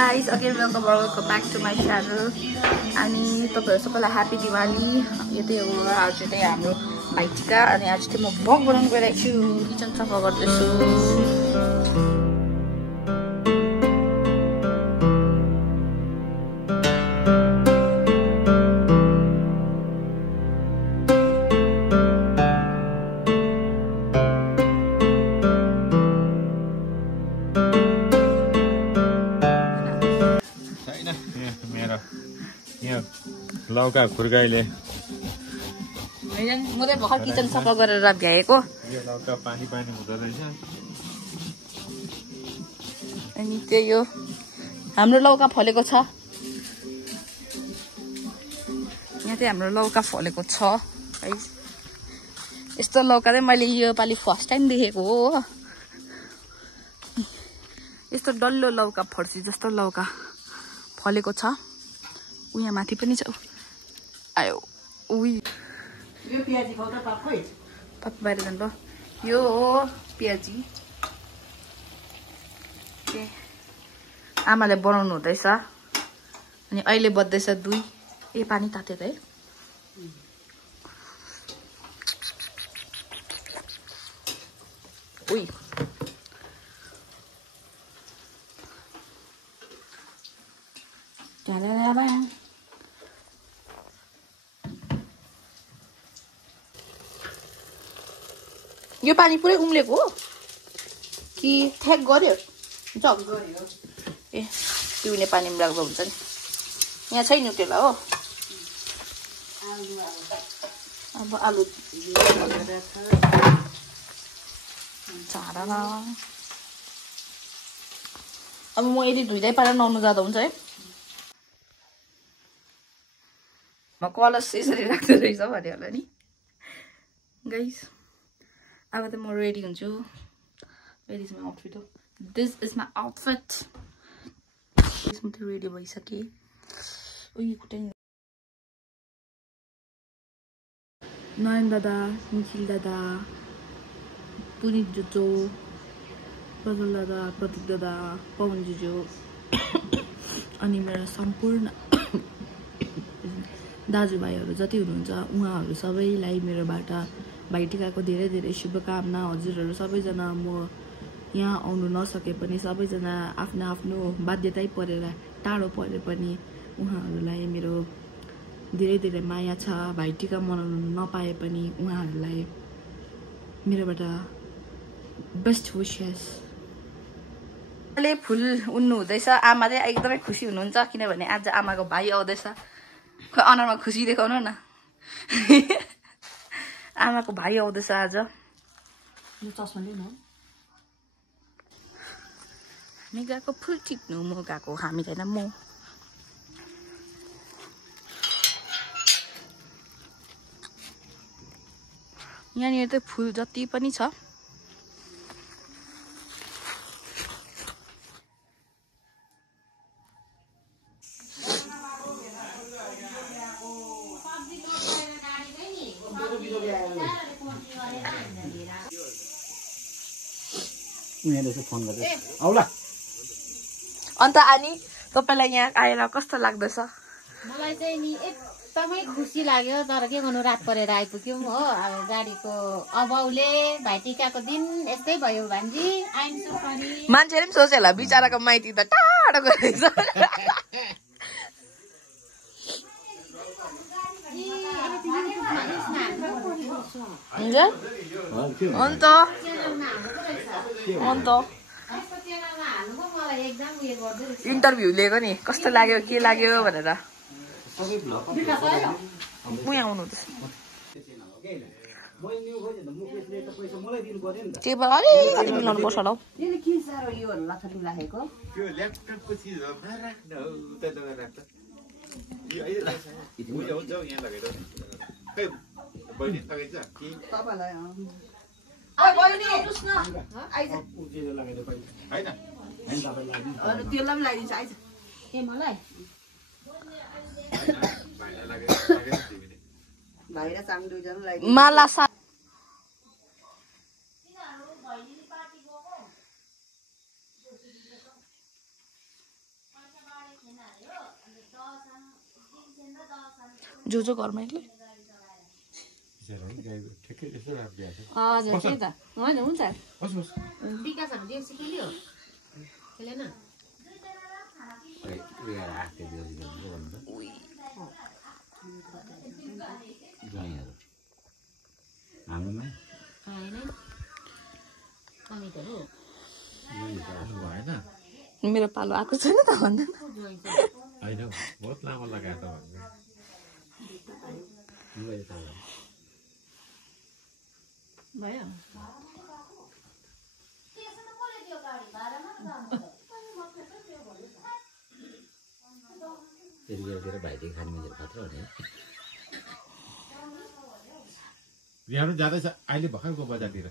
guys, again welcome back to my channel. अनि तपाईहरु सबैलाई ह्यापी दिवाली। यो चाहिँ हो आज चाहिँ हाम्रो भाइटिका अनि आज चाहिँ म भोग बनाउन गइरहेको छु। किचन सफा गर्दैछु। लौका खुर्गाइले हैन म चाहिँ भर्खर किचन सफा गरेर भ्याएको। यो लौका पानी हुँदो रहेछ। अनि त्यो यो हाम्रो लौका फलेको छ। यहाँ चाहिँ हाम्रो लौका फलेको छ है। यस्तो लौका चाहिँ मैले यो पालि फर्स्ट टाइम देखेको हो। यस्तो डल्लो लौका फर्सी जस्तो लौका फलेको छ। उहाँ माथि पनि छ। आयो उही यो प्याजी खाउ त पापै पापा बाहिर जानुभयो। यो हो प्याजी। आमाले बनाउनु हुँदैछ अनि अहिले बज्दैछ 2। ए पानी ताते त है। उही यो पानी पुरै उम्लेको हो कि ठ्याक गर्यो जग गर्यो। ए पिउने पानीमा राख्दा हुन्छ नि। यहाँ छैन न्युटेला हो। अब आलु झाडा। अब म यदि धुइदै पारेर नुहाउनु जाँदा हुन्छ है। म कलस यसरी राख्दो रहेछ भन्यो होला नि गाइस। अब त म रेडी हुन्छु। Where is my outfit? This is my outfit. म त रेडी भइसकेँ। उयो खुट्टै नयन दादा, निखिल दादा, पुनित जुजो, प्रज्वल दादा, प्रतीक दादा, पवन जुजो अनि मेरो सम्पूर्ण दाजुभाइहरू जति हुनुहुन्छ उहाँहरू सबैलाई मेरोबाट भाइटिकाको धेरै धेरै शुभकामना। हजुरहरू सबैजना म यहाँ आउनु नसके पनि सबैजना आफ्नो आफ्नो बाध्यतै परेर टाढो परे पनि उहाँहरूलाई मेरो धेरै धेरै माया छ। भाइटिका मनाउनु नपाए पनि उहाँहरूलाई मेरोबाट बेस्ट विशेस। ले फुल उन्नु हुँदैछ। आमा चाहिँ एकदमै खुसी हुनुहुन्छ किनभने आज आमाको भाइ आउँदैछ। खै अनुहारमा खुसी देखाउनु न। आमाको भाइ आउँदैछ आज। यो चस्मा लिनु हामी गएको फुल टिप्नु। म गएको हामी छैन म। यहाँनिर चाहिँ फुल जति पनि छ फोन गर्दै आउला। अन्त अनि तपाईलाई यहाँ आएर कस्तो लाग्दैछ? मलाई चाहिँ नि एकदमै खुसी लाग्यो। तर के गर्नु रात परेर आइपुग्यौँ हो। अब गाडीको अभावले भाइटिकाको दिन यस्तै भयो भान्जी। I'm so sorry. मान्छेले पनि सोचे होला बिचराको माइती त टाढो गएछ। अन्त इन्टरभ्यू लिएको नि कस्तो लाग्यो के लाग्यो भनेर। उहाँ आउनुहुँदैछ। टेबल अलिकति मिलाउनु पर्छ होला हौ। के साह्रो यो लथली राखेको त्यो ल्यापटपको चीजहरुमा राख्न हो उता जग्गा राख्छ। यो अहिले हुन्छ यहाँ लगेर। खै बहिनी लगाइछ कि तपाईलाई आ बहिनी आउनुस् न। आइज उजेले लगाएर पहिले हैन हैन तपाईलाई अनि त्यसलाई पनि लगाइदिन्छ। आइज ए मलाई भाइले लगाएर तिमीले भाइ र चाङ दुईजना लगाइदिन्छ। माला सा जो घरमाले ठिकै यसो राम्रो हजुर त्यही त होइन हुन्छ बस बस विकासहरू देउसी खेल्यो खेलेन भएन मेरो पालो आएको छैन त भन्दैन होइन बहुत लामो लगायो त भयो त्यतिखेर भाइदेखि खाने मान्छेहरू खतरा हुने बिहान जाँदैछ अहिले भर्खर गयो बजारतिर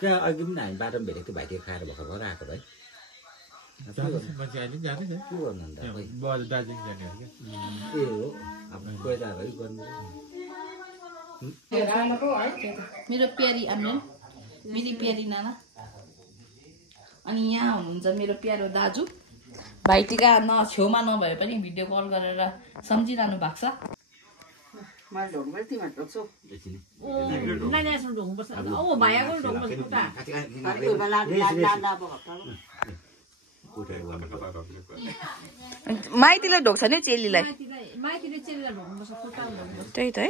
त्यहाँ अघि पनि हामी बाटोमा भेटेको थियो भाइदेखि खाएर भर्खर आएको भाइ जाँदैछ मान्छे अहिले पनि जाँदैछ के गर्नु अन्त खै दार्जिलिङ जानेहरू क्या ए हो अब पैदाहरू गर्नु मेरो प्यारी आम्रेन मेरी प्यारी नाना अनि यहाँ हुनुहुन्छ मेरो प्यारो दाजु भाइटिका छेउमा नभए पनि भिडियो कल गरेर सम्झिरहनु भएको छ मैले ढोक्नु तिमीहरू ढोक्छौ माइतीले ढोक्छ नि चेलीलाई त्यही त है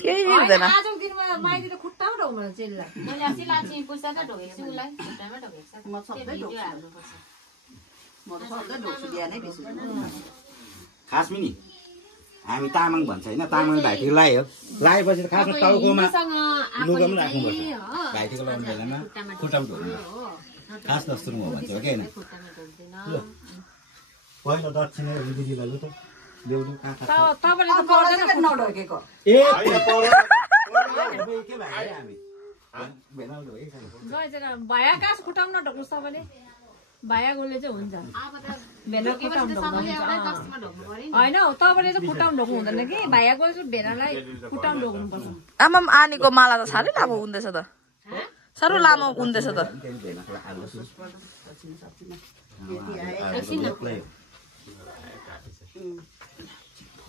केही हुँदैन खासमा नि हामी तामाङ भन्छ होइन तामाङ भाइटिको लगायो लगाएपछि त खासमा टाउकोमा लुगा पनि राख्नुपर्छ भाइटिको लगाउने बेलामा खुट्टामा ढोक्नु खास दस्तुरमा हो भन्छ हो कि होइन पहिलो दक्षिण दिदीलाई लु त ल्याउनु नढोकेको ए के भयो हामी भाया कास खुट्टाउन ढोक्नु सबैले भाया गोले चाहिँ हुन्छ होइन तपाईँले चाहिँ खुट्टाउनु ढोक्नु हुँदैन कि भाया गोले चाहिँ भेनालाई खुट्टाउनु ढोक्नुपर्छ आमा आनीको माला त साह्रै लामो हुँदैछ त साह्रो लामो हुँदैछ त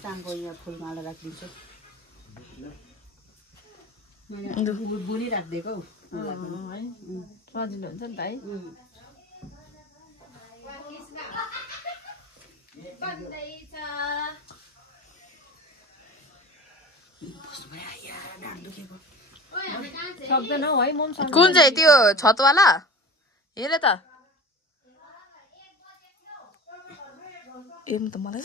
चाङको यहाँ फुलमाला राखिदिन्छु बुनी राखिदिएको हौ सजिलो हुन्छ नि त है सक्दैन हौ है म कुन चाहिँ त्यो छतवाला हेरे त ए म त मलाई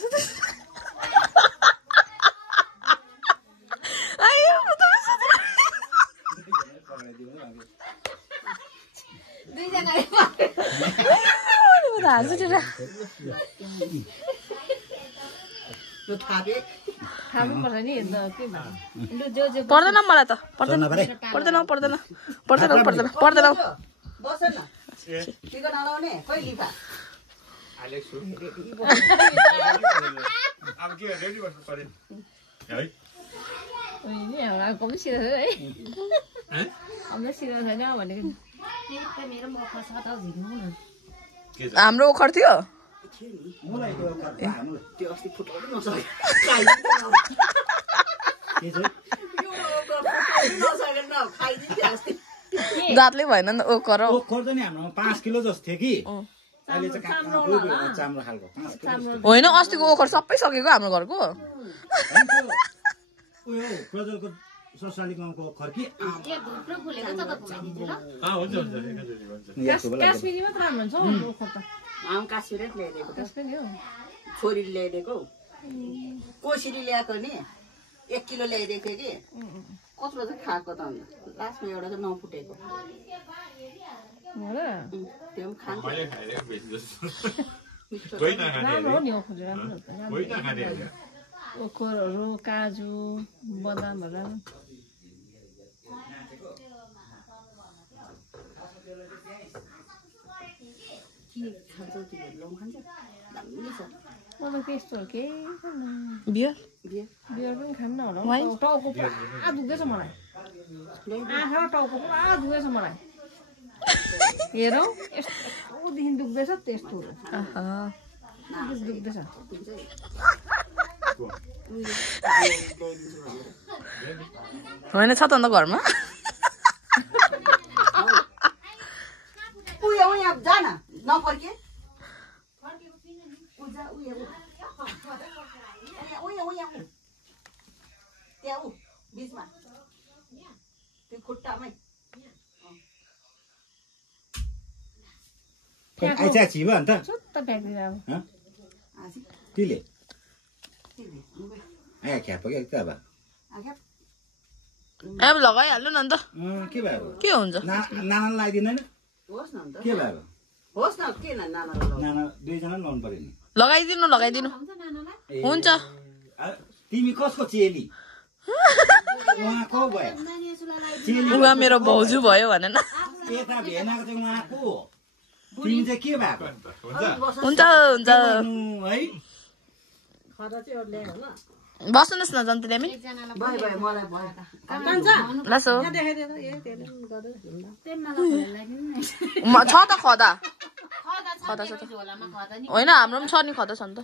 खानुपर्छ नि पर्दैन मलाई त पर्दैन पर्दैन पर्दैन पर्दैन पर्दैन पर्दैन बस न टिका नलाउने खोइ लिफा अब के रेडी बस्नु पर्यो है आएको पनि सिधा है हामीलाई सिधा छैन भनेको हाम्रो ओखर थियो त्यो अस्ति फुटाउनु नसक्यो दाँतले भएन नि ओखर ओखर त नि हाम्रोमा 5 किलो जस्तो थियो कि अहिले चाहिँ चाम्रो खालको 5 किलो होइन अस्तिको ओखर सबै सकेको हाम्रो घरको उयो प्रजलको ससुराली गाउँको ओखर कि काश्मिरी मात्र राम्रो हुन्छ ओखर त काश्मीरै ल्याइदिएको काश्मिरी हो छोरीले ल्याइदिएको कोसिरी ल्याएको नि 1 किलो ल्याइदिएको थियो कि कत्रो चाहिँ खाएको त अन्त लास्टमा एउटा चाहिँ नफुटेको त्यो पनि खान्छ राम्रो हो नि ओखर राम्रो ओखरहरू काजु बदामहरू मलाई त्यस्तोहरू केही बियर बियर पनि खान्न होला टाउको पुरा दुख्दैछ मलाई आँखा र टाउको पुरा दुख्दैछ मलाई हेरौँ यस्तोदेखि दुख्दैछ त्यस्तोहरू दुख्दैछ होइन छ त अन्त घरमा उयो उयो जा न नफर्के त्यहाँ ऊ बिचमा त्यो खुट्टामै आइचा छिबा अन्त सुत्त फ्याँक्दिनँ अब तिले आया ख्याप के त अब अब लगाइहाल्नु न अन्त के भयो के हुन्छ नानालाई लगाइदिँदैन होस् न अन्त के भयो होस् न के नानालाई नाना दुईजना लाउनु पर्यो नि लगाइदिनु हुन्छ तिमी कसको चेली उहाँ को भयो चेली उहाँ मेरो भाउजू भयो भनेन यता भेनाको चाहिँ उहाँको हो तिमी चाहिँ के भएको हुन्छ हुन्छ है बस्नुहोस् न जन्ती ल्यामी लासो छ त खदा खदा छ त होइन हाम्रो पनि छ नि खदा छ नि त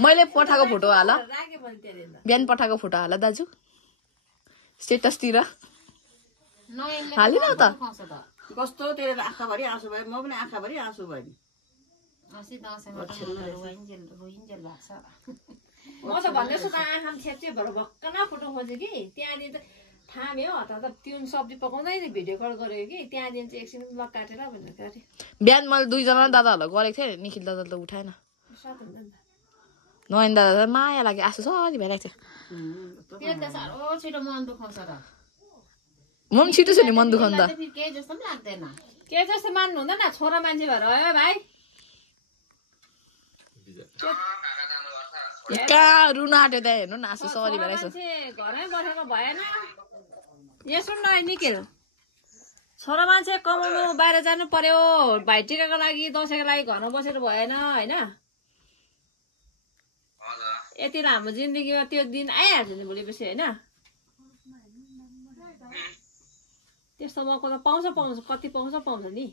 मैले पठाएको फोटो हाल बिहान पठाएको फोटो हाल दाजु स्टेटसतिर हालिन त कस्तो तेरो आँखाभरि आँसु भयो म पनि आँखाभरि आँसु भयो म त भन्दैछु त आँखामा छेप्चे भएर भक्क न फोटो खोजेँ कि त्यहाँदेखि त थाम्यो हतार त तिउन सब्जी पकाउँदै भिडियो कल गरेको कि त्यहाँदेखि चाहिँ एकछिन लक काटेर भनेर काटेँ बिहान मैले दुईजना दादाहरूलाई गरेको थिएँ निखिल दादाले त उठाएन नयन दादा त माया लाग्यो आँसु सरी भइरहेको थियो त्यो त साह्रो छिटो मन दुखाउँछ र म पनि छिटो छु नि मन दुखाउनु त केही जस्तो पनि लाग्दैन के जस्तो मान्नु हुँदैन छोरा मान्छे भएर है भाइ कहाँ रुन आँट्यो त्यहाँ हेर्नु न आँसु सरी भइरहेको छ घरमै बसेको भएन यहाँ सुन न निखिल छोरा मान्छे कमाउनु बाहिर जानु पर्यो भाइटिकाको लागि दसैँको लागि घरमा बसेर भएन होइन यति हाम्रो जिन्दगीमा त्यो दिन आइहाल्छ नि भोलिपछि होइन त्यस्तो मौका त पाउँछ कति पाउँछ नि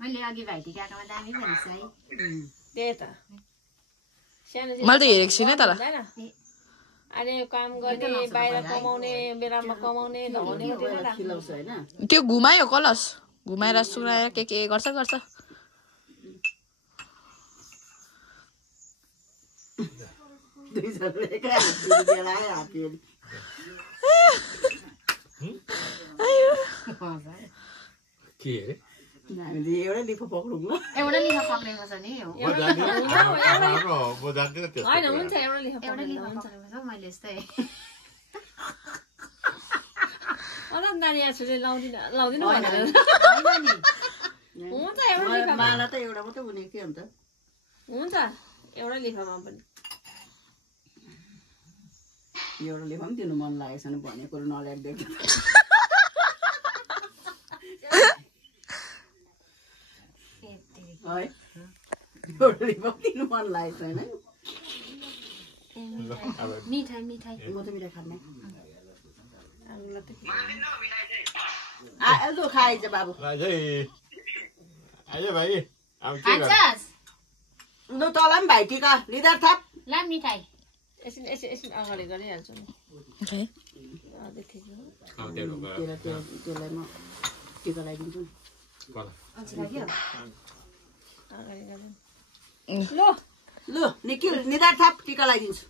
मैले अघि भाइटिकाकोमा दामी भनिस् है त्यही त मैले त हेरेको छुइनँ तर अहिले काम गर्ने बाहिर कमाउने बेलामा कमाउने लगाउने त्यो घुमायो कलस घुमाएर सुनाएर के गर्छ एउटै लिफा पक्रुँ ल एउटा लिफा पक्रेको छ नि होइन हुन्छ एउटा लिफा पक्रेको मैले यस्तै नानी आछुले लाउँदिन हुन्छ एउटा लिफा माला त एउटा मात्रै उनेको थियो अन्त हुन्छ एउटा लिफामा पनि एउटा लिफा पनि दिनु मन लागेको छैन भनेको नल्याइदिएको है एउटा लिफा दिनु मन लागेको छैन मिठाई म त मिठाई खान्न लु खाइज बाबु लु तँलाई पनि भाइटिका लिँदा थाप ला मिठाई एकछिन अगाडि गरिहाल्छु नि त्यसलाई म टिका लगाइदिन्छु लु निखिल निधार थाप टिका लगाइदिन्छु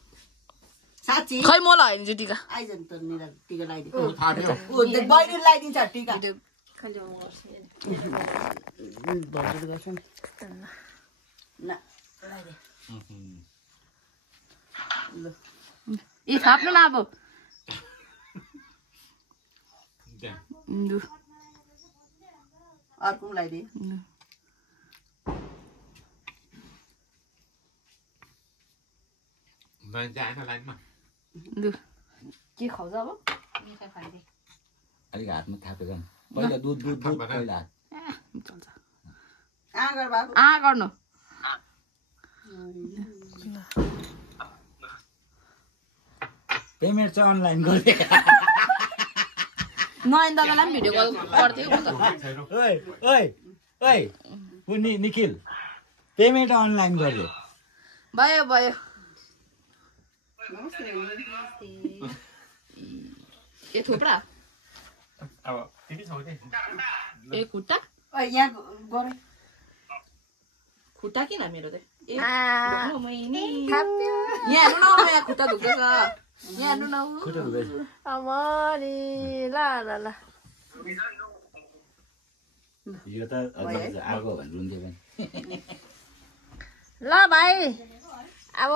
साँच्ची खै म लगाइदिन्छु टिका आइज नि त निधार टिका लगाइदिन्छु बहिनी लगाइदिन्छ टिका भजन गर्छु नि ल ए थाप्नु न अब अर्को पनि लगाइदिए के खाउँछ अब अलिक हातमा थापेको पहिला दुध पहिला गर्नु पेमेन्ट चाहिँ अनलाइन गरे नयन दादालाई पनि भिडियो कल गर्थ्यो निखिल पेमेन्ट अनलाइन गरे भयो ए थोपडा अब तिमी छौ नि ए खुट्टा यहाँ गरे खुट्टा किन मेरो चाहिँ यहाँ हेर्नु न यहाँ खुट्टा दुख्दैछ यहाँ हेर्नु न अमरी ल ल ल यो त अर्को भनेर रुन्थ्यो पनि ल भाइ अब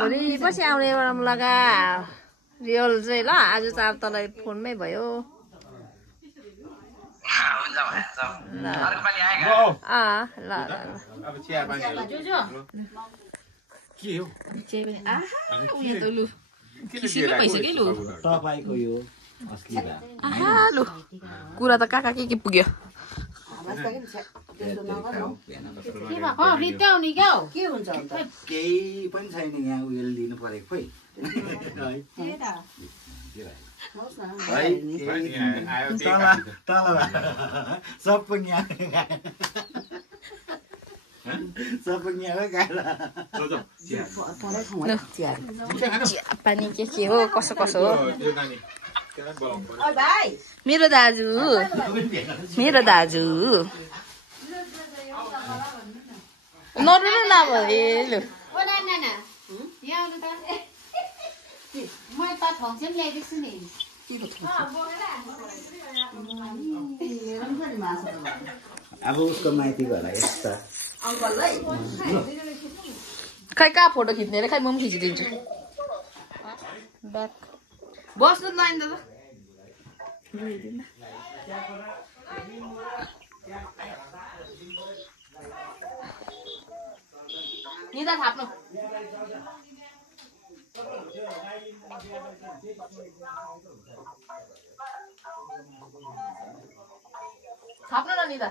भोलि पछि आउने एउटा लगा रियल चाहिँ ल आज त अब तँलाई फोनमै भयो ल ल अब चिया पानीहरु के हो तपाईँको यो असली लु कुरा त कहाँ के पुग्यो के भएको रित्याउने क्या हो के हुन्छ अन्त केही पनि छैन यहाँ उयो लिनु परेको खोइ सबै पानी के हो कसो कसो हो भाइ मेरो दाजु नरुनु न अब ए लु ओ नाना यहाँ आउनु त मैले त फङ्सन ल्याइदिएको छु नि अब उसको माइतीको होला यस्ता खै कहाँ फोटो खिच्ने रे खै म पनि खिचिदिन्छु बस्नु नाइन दादा निदा थाप्नु थाप्नु न निदा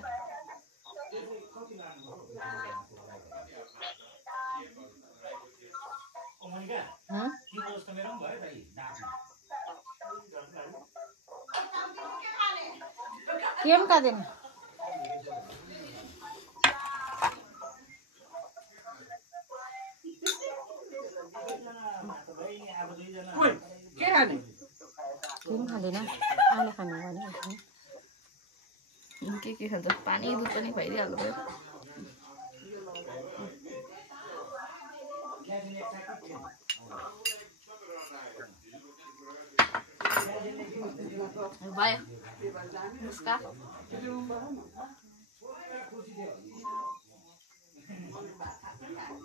केम काँदैन के खाने केम खाँदैन आले खानु भने के खान्छ पानी दुध पनि खुवाइदिइहाल्नु भयो भयो उसका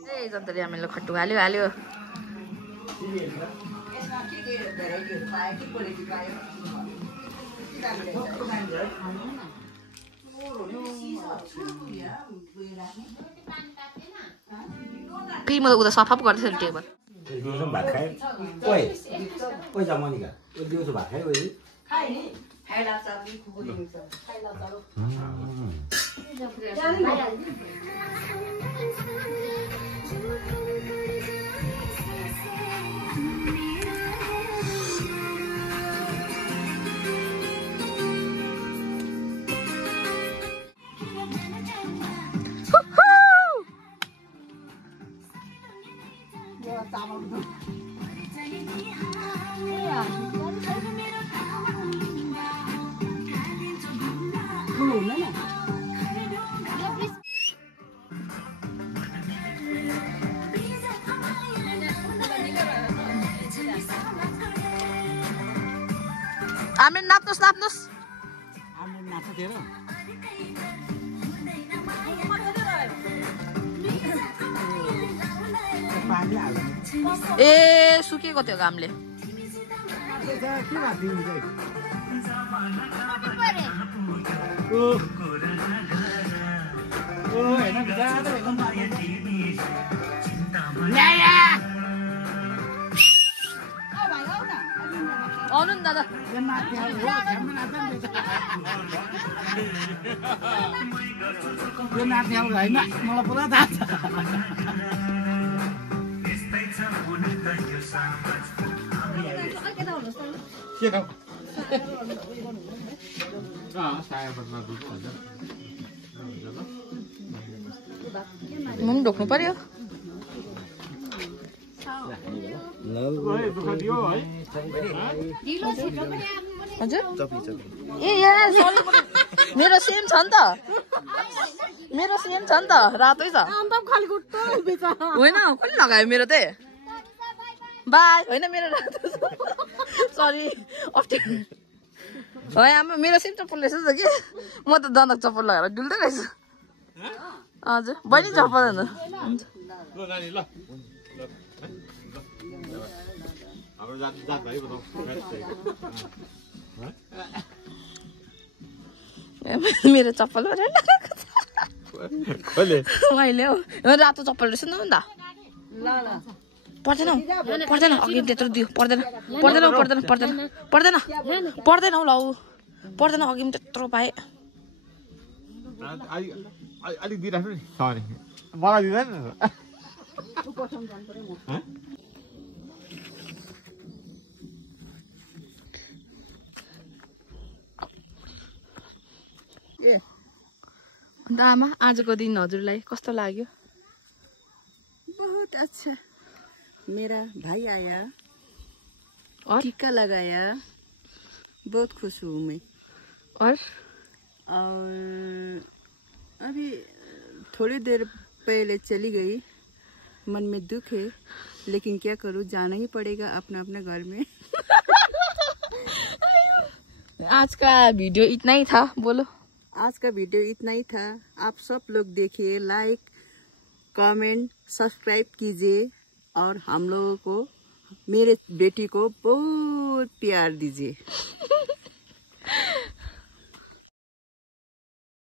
ए जन्तरी हामीले खट्टु हाल्यो कि म उता सफा पो गर्दैछ टेबल दिउँसो भात खायो ओइ जमनिका दिउँसो भात खायो ओइ हामी नाच्नुहोस् ए सुकेको थियो घामले आउनु नि दादा यो नाच्ने होइन मलाई पुरा थाहा छ म पनि ढोक्नु पर्यो दुःख दियो है हजुर ए यहाँ सरी मेरो सेम छ नि त रातै छ होइन कसले लगायो मेरो त्यही बाई होइन मेरो रातो सरी अप्ठ्यारो है मेरो सेम चप्पल रहेछ त कि म त दन्दक चप्पल लगाएर डुल्दै रहेछु हजुर बहिनी चप्पल ल नानी ल हाम्रो जात भाइ बताऊ मेरो चप्पल कहिले मैले हो रातो चप्पल रहेछ नि त पर्दैन अघि त्यत्रो दियो पर्दैन हौ ल पर्दैन अघि पनि त्यत्रो पाएँ अलिक दिइराख्नु नि मलाई दिँदैन अन्त आमा आजको दिन हजुरलाई कस्तो लाग्यो बहुत अच्छा मेरा भाई आया और टीका लगाया बहुत खुश हूँ मैं और अभी थोड़ी देर पहले चली गई मन में दुख है लेकिन क्या करूँ जाना ही पड़ेगा अपना अपना घर में आज का वीडियो इतना ही था बोलो आज का वीडियो इतना ही था आप सब लोग देखिए लाइक कमेंट सब्सक्राइब कीजिए और हम लोगों को मेरे बेटी को बहुत प्यार दीजिए